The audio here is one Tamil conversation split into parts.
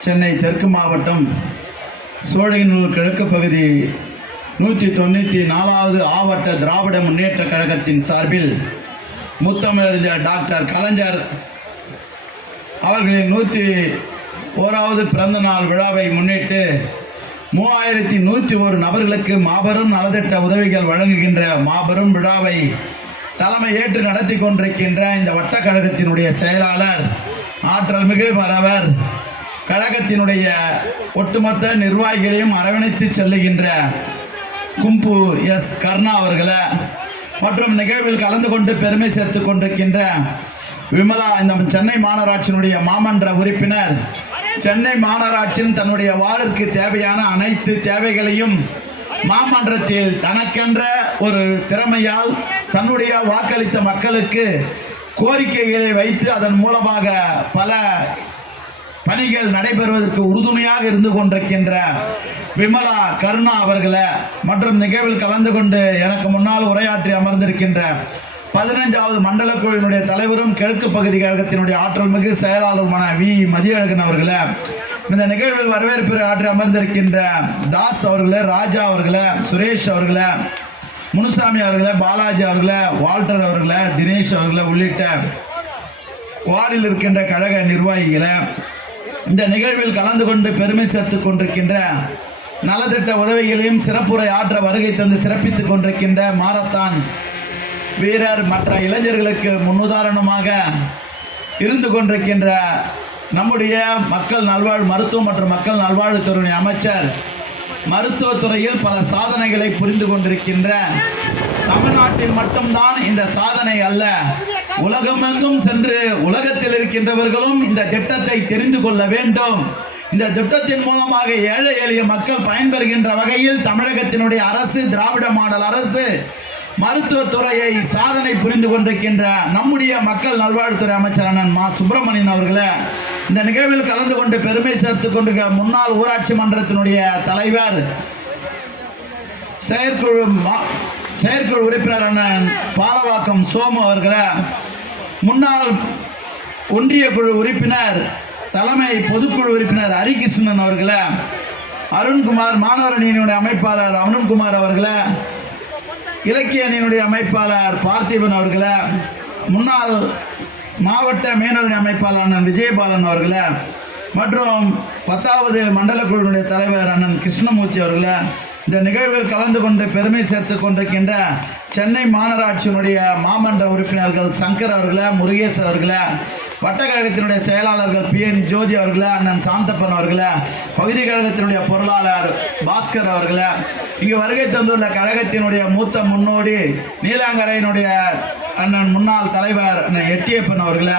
சென்னை தெற்கு மாவட்டம் சோழிங்கநல்லூர் கிழக்கு பகுதி நூற்றி தொண்ணூற்றி நாலாவது ஆவட்ட திராவிட முன்னேற்ற கழகத்தின் சார்பில் முத்தமிழறிஞர் டாக்டர் கலைஞர் அவர்களின் நூற்றி ஓராவது பிறந்த நாள் விழாவை முன்னிட்டு மூவாயிரத்தி நூற்றி ஒரு நபர்களுக்கு மாபெரும் நலத்திட்ட உதவிகள் வழங்குகின்ற மாபெரும் விழாவை தலைமை ஏற்று நடத்தி கொண்டிருக்கின்ற இந்த வட்டக்கழகத்தினுடைய செயலாளர் ஆற்றல் மிகு மறவர் கழகத்தினுடைய ஒட்டுமொத்த நிர்வாகிகளையும் அரவணைத்து செல்லுகின்ற கும்பு எஸ் கர்ணா அவர்களை மற்றும் நிகழ்வில் கலந்து கொண்டு பெருமை சேர்த்துக் கொண்டிருக்கின்ற விமலா இந்த சென்னை மாநகராட்சியினுடைய மாமன்ற உறுப்பினர். சென்னை மாநகராட்சியின் தன்னுடைய வார்டிற்கு தேவையான அனைத்து தேவைகளையும் மாமன்றத்தில் தனக்கென்ற ஒரு திறமையால் தன்னுடைய வாக்களித்த மக்களுக்கு கோரிக்கைகளை வைத்து அதன் மூலமாக பல பணிகள் நடைபெறுவதற்கு உறுதுணையாக இருந்து கொண்டிருக்கின்ற விமலா கருணா அவர்களை மற்றும் நிகழ்வில் கலந்து கொண்டு எனக்கு முன்னால் உரையாற்றி அமர்ந்திருக்கின்ற பதினஞ்சாவது மண்டல குழுவினுடைய தலைவரும் கிழக்கு பகுதி கழகத்தினுடைய ஆற்றல் மிகு செயலாளருமான வி. மதியழகன் அவர்களை இந்த நிகழ்வில் வரவேற்பு ஆற்றி அமர்ந்திருக்கின்ற தாஸ் அவர்களை ராஜா அவர்களை சுரேஷ் அவர்களை முனுசாமி அவர்களை பாலாஜி அவர்களை வால்டர் அவர்களை தினேஷ் அவர்களை உள்ளிட்ட குவாரில் இருக்கின்ற கழக நிர்வாகிகளை இந்த நிகழ்வில் கலந்து கொண்டு பெருமை சேர்த்துக் கொண்டிருக்கின்ற நலத்திட்ட உதவிகளையும் சிறப்புரை ஆற்ற வருகை தந்து சிறப்பித்துக் கொண்டிருக்கின்ற மாரத்தான் வீரர் மற்ற இளைஞர்களுக்கு முன்னுதாரணமாக இருந்து கொண்டிருக்கின்ற நம்முடைய மக்கள் நல்வாழ் மருத்துவம் மற்றும் மக்கள் நல்வாழ்வுத்துறை அமைச்சர் மருத்துவத்துறையில் பல சாதனைகளை புரிந்து கொண்டிருக்கின்ற தமிழ்நாட்டில் மட்டும்தான் இந்த சாதனை அல்ல. உலகமெங்கும் சென்று உலகத்தில் இருக்கின்றவர்களும் இந்த திட்டத்தை தெரிந்து கொள்ள வேண்டும். இந்த திட்டத்தின் மூலமாக ஏழை எளிய மக்கள் பயன்பெறுகின்ற வகையில் தமிழகத்தினுடைய அரசு திராவிட மாடல் அரசு மருத்துவத்துறையை சாதனை புரிந்து கொண்டிருக்கின்ற நம்முடைய மக்கள் நல்வாழ்வுத்துறை அமைச்சர் அண்ணன் மா. சுப்பிரமணியன் அவர்களை இந்த நிகழ்வில் கலந்து கொண்டு பெருமை சேர்த்து கொண்டு முன்னாள் ஊராட்சி மன்றத்தினுடைய தலைவர் செயற்குழு மா- செயற்குழு உறுப்பினர் அண்ணன் பாலவாக்கம் சோமு அவர்களை முன்னாள் ஒன்றிய குழு உறுப்பினர் தலைமை பொதுக்குழு உறுப்பினர் ஹரிகிருஷ்ணன் அவர்களை அருண்குமார் மாணவர் அணியினுடைய அமைப்பாளர் அருண்குமார் அவர்களை இலக்கிய அணியினுடைய அமைப்பாளர் பார்த்திபன் அவர்களை முன்னாள் மாவட்ட மீனவரணி அமைப்பாளர் அண்ணன் விஜயபாலன் அவர்களை மற்றும் பத்தாவது மண்டல குழுவினுடைய தலைவர் அண்ணன் கிருஷ்ணமூர்த்தி அவர்களை இந்த நிகழ்வில் கலந்து கொண்டு பெருமை சேர்த்து கொண்டிருக்கின்ற சென்னை மாநகராட்சியினுடைய மாமன்ற உறுப்பினர்கள் சங்கர் அவர்களை முருகேஷ் அவர்களை வட்டக்கழகத்தினுடைய செயலாளர்கள் பி என் ஜோதி அவர்களை அண்ணன் சாந்தப்பன் அவர்களை பகுதி கழகத்தினுடைய பொருளாளர் பாஸ்கர் அவர்களை இங்கு வருகை தந்துள்ள கழகத்தினுடைய மூத்த முன்னோடி நீலாங்கரையினுடைய அண்ணன் முன்னாள் தலைவர் அண்ணன் எட்டியப்பன் அவர்களை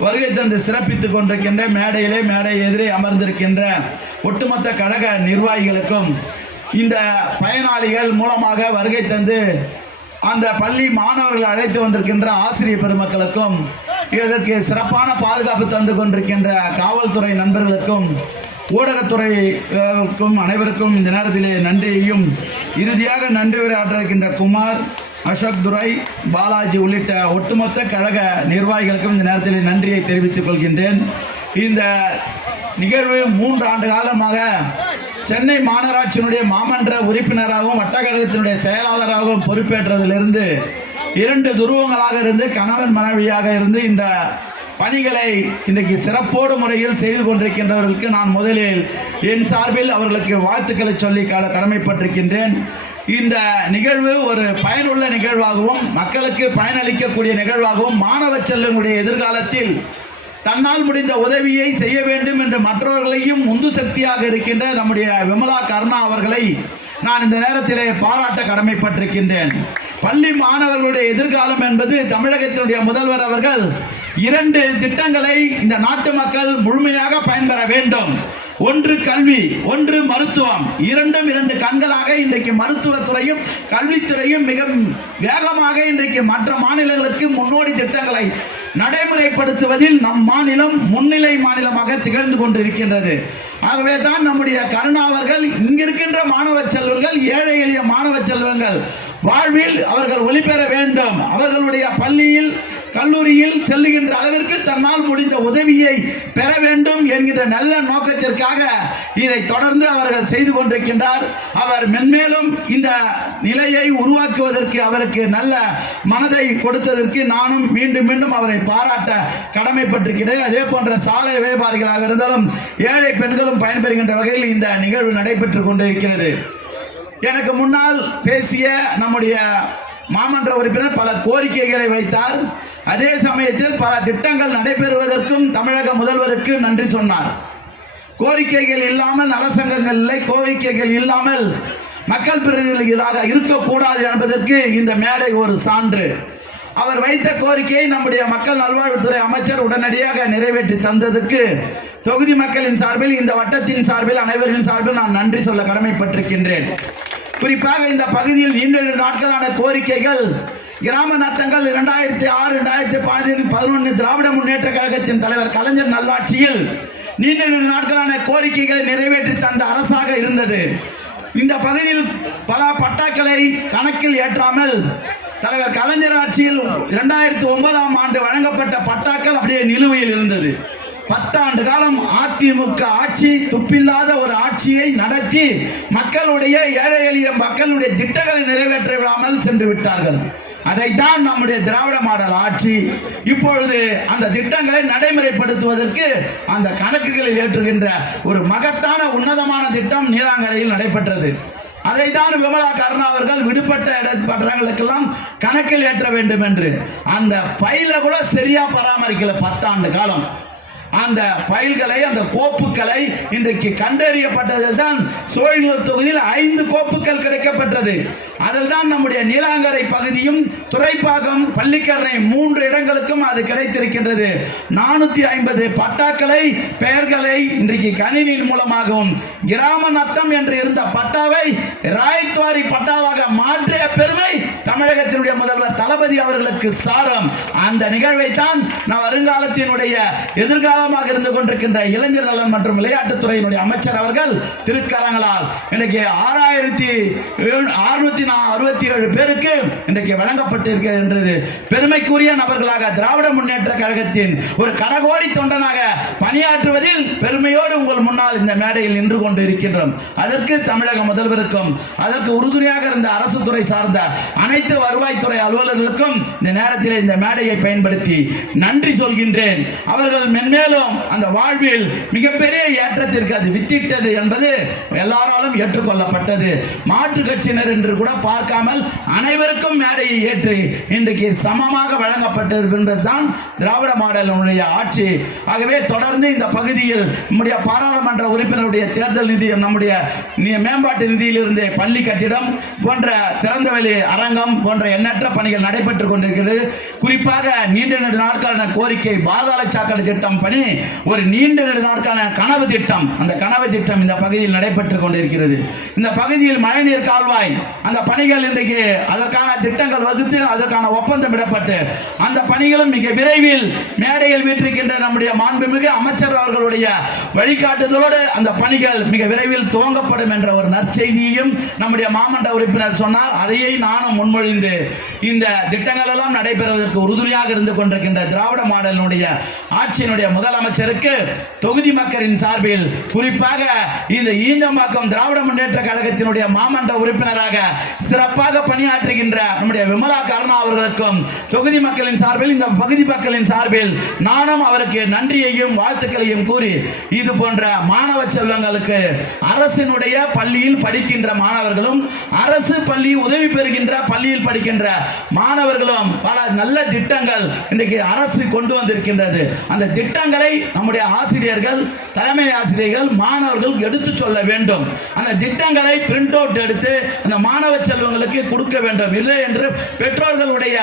வருகை தந்து சிறப்பித்துக் கொண்டிருக்கின்ற மேடையிலே மேடை எதிரே அமர்ந்திருக்கின்ற ஒட்டுமொத்த கழக நிர்வாகிகளுக்கும் இந்த பயனாளிகள் மூலமாக வருகை தந்து அந்த பள்ளி மாணவர்கள் அழைத்து வந்திருக்கின்ற ஆசிரியர் பெருமக்களுக்கும் இதற்கு சிறப்பான பாதுகாப்பு தந்து கொண்டிருக்கின்ற காவல்துறை நண்பர்களுக்கும் ஊடகத்துறைக்கும் அனைவருக்கும் இந்த நேரத்திலே நன்றியையும் இறுதியாக நன்றி உரையாற்றிருக்கின்ற குமார் அசோக் துரை பாலாஜி உள்ளிட்ட ஒட்டுமொத்த கழக நிர்வாகிகளுக்கும் இந்த நேரத்தில் நன்றியை தெரிவித்துக் கொள்கின்றேன். இந்த நிகழ்வு மூன்று ஆண்டு காலமாக சென்னை மாநகராட்சியினுடைய மாமன்ற உறுப்பினராகவும் வட்டக்கழகத்தினுடைய செயலாளராகவும் பொறுப்பேற்றதிலிருந்து இரண்டு துருவங்களாக இருந்து கணவன் மனைவியாக இருந்து இந்த பணிகளை இன்றைக்கு சிறப்போடு முறையில் செய்து கொண்டிருக்கின்றவர்களுக்கு நான் முதலில் என் சார்பில் அவர்களுக்கு வாழ்த்துக்களை சொல்லி க- கடமைப்பட்டிருக்கின்றேன். இந்த நிகழ்வு ஒரு பயனுள்ள நிகழ்வாகவும் மக்களுக்கு பயனளிக்கக்கூடிய நிகழ்வாகவும் மாணவ செல்வங்களுடைய எதிர்காலத்தில் தன்னால் முடிந்த உதவியை செய்ய வேண்டும் என்று மற்றவர்களையும் உந்து சக்தியாக இருக்கின்ற நம்முடைய விமலா கர்ணா அவர்களை நான் இந்த நேரத்திலே பாராட்ட கடமைப்பட்டிருக்கின்றேன். பள்ளி மாணவர்களுடைய எதிர்காலம் என்பது தமிழகத்தினுடைய முதல்வர் அவர்கள் இரண்டு திட்டங்களை இந்த நாட்டு மக்கள் முழுமையாக பயன்பெற வேண்டும். ஒன்று கல்வி ஒன்று மருத்துவம். இரண்டும் இரண்டு கண்களாக இன்றைக்கு மருத்துவத்துறையும் கல்வித்துறையும் மிக வேகமாக இன்றைக்கு மற்ற மாநிலங்களுக்கு முன்னோடி திட்டங்களை நடைமுறைப்படுத்துவதில் நம் மாநிலம் முன்னிலை மாநிலமாக திகழ்ந்து கொண்டிருக்கின்றது. ஆகவே தான் நம்முடைய கருணா அவர்கள் இங்கிருக்கின்ற மாணவ செல்வங்கள் ஏழை எளிய மாணவ செல்வங்கள் வாழ்வில் அவர்கள் ஒளிபெற வேண்டும். அவர்களுடைய பள்ளியில் கல்லூரியில் செல்லுகின்ற அளவிற்கு தன்னால் முடிந்த உதவியை பெற வேண்டும் என்கின்ற நல்ல நோக்கத்திற்காக இதை தொடர்ந்து அவர்கள் செய்து கொண்டிருக்கின்றார். அவர் மென்மேலும் இந்த நிலையை உருவாக்குவதற்கு அவருக்கு நல்ல மனதை கொடுத்ததற்கு நானும் மீண்டும் மீண்டும் அவரை பாராட்ட கடமைப்பட்டிருக்கிறேன். அதே போன்ற சாலை வியாபாரிகளாக இருந்தாலும் ஏழை பெண்களும் பயன்பெறுகின்ற வகையில் இந்த நிகழ்வு நடைபெற்றுக் கொண்டிருக்கிறது. எனக்கு முன்னால் பேசிய நம்முடைய மாமன்ற உறுப்பினர் பல கோரிக்கைகளை வைத்தார். அதே சமயத்தில் பல திட்டங்கள் நடைபெறுவதற்கும் தமிழக முதல்வருக்கு நன்றி சொன்னார். கோரிக்கைகள் இல்லாமல் நலசங்கங்கள் இல்லை கோரிக்கைகள் இல்லாமல் மக்கள் பிரதிநிதிகளாக இருக்கக்கூடாது என்பதற்கு இந்த மேடை ஒரு சான்று. அவர் வைத்த கோரிக்கையை நம்முடைய மக்கள் நல்வாழ்வுத்துறை அமைச்சர் உடனடியாக நிறைவேற்றி தந்ததுக்கு தொகுதி மக்களின் சார்பில் இந்த வட்டத்தின் சார்பில் அனைவரின் சார்பில் நான் நன்றி சொல்ல கடமைப்பட்டிருக்கின்றேன். குறிப்பாக இந்த பகுதியில் நீண்ட நாட்களான கோரிக்கைகள் கிராம நத்தங்கள் இரண்டாயிரத்தி ஆறு இரண்டாயிரத்தி பதினொன்று பதினொன்று திராவிட முன்னேற்ற கழகத்தின் தலைவர் கலைஞர் நல்லாட்சியில் நீண்ட நீண்ட நாட்களான கோரிக்கைகளை நிறைவேற்றி தந்த அரசாக இருந்தது. இந்த பகுதியில் பல பட்டாக்களை கணக்கில் ஏற்றாமல் தலைவர் கலைஞர் ஆட்சியில் இரண்டாயிரத்தி ஒன்பதாம் ஆண்டு வழங்கப்பட்ட பட்டாக்கள் அப்படியே நிலுவையில் இருந்தது. பத்தாண்டு காலம் அதிமுக ஆட்சி துப்பில்லாத ஒரு ஆட்சியை நடத்தி மக்களுடைய ஏழை எளிய மக்களுடைய திட்டங்களை நிறைவேற்ற விடாமல் சென்று விட்டார்கள். அதைத்தான் நம்முடைய திராவிட மாடல் ஆட்சி இப்பொழுது அந்த திட்டங்களை நடைமுறைப்படுத்துவதற்கு அந்த கணக்குகளை ஏற்றுகின்ற ஒரு மகத்தான உன்னதமான திட்டம் நீலாங்கரையில் நடைபெற்றது. அதைத்தான் விமலா கருணா அவர்கள் விடுபட்ட இடப்பட்டவர்களுக்கெல்லாம் கணக்கில் ஏற்ற வேண்டும் என்று அந்த பயில கூட சரியா பராமரிக்கல பத்தாண்டு காலம். அந்த பயில்களை அந்த கோப்புகளை இன்றைக்கு கண்டறியப்பட்டதில் தான் சோழிங்கர் தொகுதியில் ஐந்து கோப்புகள் கிடைக்கப்பட்டது அதில் தான் நம்முடைய நீலாங்கரை பகுதியும் துறைப்பாக்கம் பள்ளிக்கரணை மூன்று இடங்களுக்கும் அது கிடைத்திருக்கின்றது. நானூற்றி ஐம்பது பட்டாக்களை பெயர்களை இன்றைக்கு கணினியின் மூலமாகவும் கிராம நத்தம் என்று இருந்த பட்டாவை ராயத்வாரி பட்டாவாக மாற்றிய பெருமை தமிழகத்தினுடைய முதல்வர் தளபதி அவர்களுக்கு சாரம். அந்த நிகழ்வை தான் நான் வருங்காலத்தினுடைய எதிர்காலமாக இருந்து கொண்டிருக்கின்ற இளைஞர் நலன் மற்றும் விளையாட்டுத்துறையினுடைய அமைச்சர் அவர்கள் திருக்கரங்களால் இன்னைக்கு ஆறாயிரத்தி அறுநூத்தி அறுபத்தி ஏழு பேருக்கு இன்றைக்கு வழங்கப்பட்டிருக்கிறது என்றது. பெருமைக்குரிய நபர்களாக திராவிட முன்னேற்ற கழகத்தின் ஒரு கடகோடி தொண்டனாக பணியாற்றுவதில் பெருமையோடு உங்கள் முன்னால் இந்த மேடையில் நின்று கொண்டு இருக்கின்றோம் அதற்கு தமிழக முதல்வருக்கும் அதற்கு உறுதுணையாக இருந்த அரசு துறை சார்ந்த அனைத்து வருவாய்த்துறை அலுவலர்களுக்கும் இந்த நேரத்தில் இந்த மேடையை பயன்படுத்தி நன்றி சொல்கின்றேன். அவர்கள் மென்மேலும் அந்த வாழ்வில் மிகப்பெரிய ஏற்றத்திற்கு அது வித்திட்டது என்பது எல்லாராலும் ஏற்றுக்கொள்ளப்பட்டது. மாற்று கட்சியினர் என்று கூட பார்க்காமல் அனைவருக்கும் மேடையை ஏற்று இன்றைக்கு சமமாக வழங்கப்பட்டது என்பதுதான் திராவிட மாடலினுடைய ஆட்சி. ஆகவே தொடர்ந்து இந்த பகுதியில் நம்முடைய பாராளுமன்ற உறுப்பினருடைய தேர்தல் நிதியம் நம்முடைய மேம்பாட்டு நிதியிலிருந்து பள்ளி கட்டிடம் போன்ற திறந்தவெளி அரங்கம் போன்ற எண்ணற்ற பணிகள் நடைபெற்றுக் கொண்டிருக்கிறது. குறிப்பாக நீண்ட நெடு நாட்களான கோரிக்கை பாதாள சாக்கடை திட்டம் பணி ஒரு நீண்ட நெடு நாட்களான கனவு திட்டம். அந்த கனவு திட்டம் இந்த பகுதியில் நடைபெற்றுக் கொண்டிருக்கிறது. இந்த பகுதியில் மழைநீர் கால்வாய் அந்த பணிகள் இன்றைக்கு அதற்கான திட்டங்கள் வகுத்து அதற்கான ஒப்பந்தம் இடப்பட்டு அந்த பணிகளும் மிக விரைவில் மேடையில் வீற்றிருக்கின்ற நம்முடைய மாண்புமிகு அமைச்சர் அவர்களுடைய வழிகாட்டுதலோடு அந்த பணிகள் மிக விரைவில் துவங்கப்படும் என்ற ஒரு நற்செய்தியையும் நம்முடைய மாமன்ற உறுப்பினர் சொன்னார். அதையே நானும் முன்மொழிந்து இந்த திட்டங்கள் எல்லாம் நடைபெறுவதற்கு உறுதுணையாக இருந்து கொண்டிருக்கின்ற திராவிட மாடலினுடைய ஆட்சியினுடைய முதலமைச்சருக்கு தொகுதி மக்களின் சார்பில் குறிப்பாக இந்த ஈஞ்சம்பாக்கம் திராவிட முன்னேற்ற கழகத்தினுடைய மாமன்ற உறுப்பினராக சிறப்பாக பணியாற்றுகின்ற நம்முடைய விமலா கருணா அவர்களுக்கும் தொகுதி மக்களின் சார்பில் இந்த பகுதி மக்களின் சார்பில் நானும் அவருக்கு நன்றியையும் வாழ்த்துக்களையும் கூறி இது போன்ற மாணவ செல்வங்களுக்கு அரசினுடைய பள்ளியில் படிக்கின்ற மாணவர்களும் அரசு பள்ளி உதவி பெறுகின்ற பள்ளியில் படிக்கின்ற மாணவர்களும் பல நல்ல திட்டங்கள் இன்றைக்கு அரசு கொண்டு வந்திருக்கின்றது. அந்த திட்டங்களை நம்முடைய ஆசிரியர்கள் தலைமை ஆசிரியர்கள் மாணவர்கள் எடுத்து சொல்ல வேண்டும். அந்த திட்டங்களை பிரிண்ட் அவுட் எடுத்து அந்த மாணவ செல்வங்களுக்கு கொடுக்க வேண்டும். இல்லை என்று பெற்றோர்களுடைய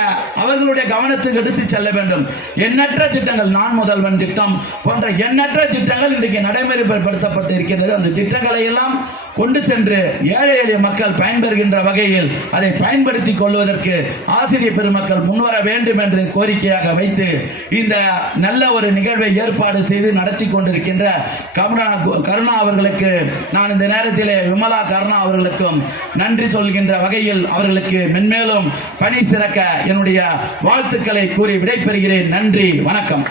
அவர்களுடைய கவனத்துக்கு எடுத்து செல்ல வேண்டும். எண்ணற்ற திட்டங்கள் நான் முதல்வன் திட்டம் போன்ற எண்ணற்ற திட்டங்கள் இன்றைக்கு நடைமுறைப்படுத்தப்பட்டு இருக்கின்றது அந்த திட்டங்களை எல்லாம் கொண்டு சென்று ஏழை எளிய மக்கள் பயன்பெறுகின்ற வகையில் அதை பயன்படுத்தி கொள்வதற்கு ஆசிரியர் பெருமக்கள் முன்வர வேண்டும் என்று கோரிக்கையாக வைத்து இந்த நல்ல ஒரு நிகழ்வை ஏற்பாடு செய்து நடத்தி கொண்டிருக்கின்ற கருணா கருணா அவர்களுக்கு நான் இந்த நேரத்திலே விமலா கருணா அவர்களுக்கும் நன்றி சொல்கின்ற வகையில் அவர்களுக்கு மென்மேலும் பணி சிறக்க என்னுடைய வாழ்த்துக்களை கூறி விடைபெறுகிறேன். நன்றி வணக்கம்.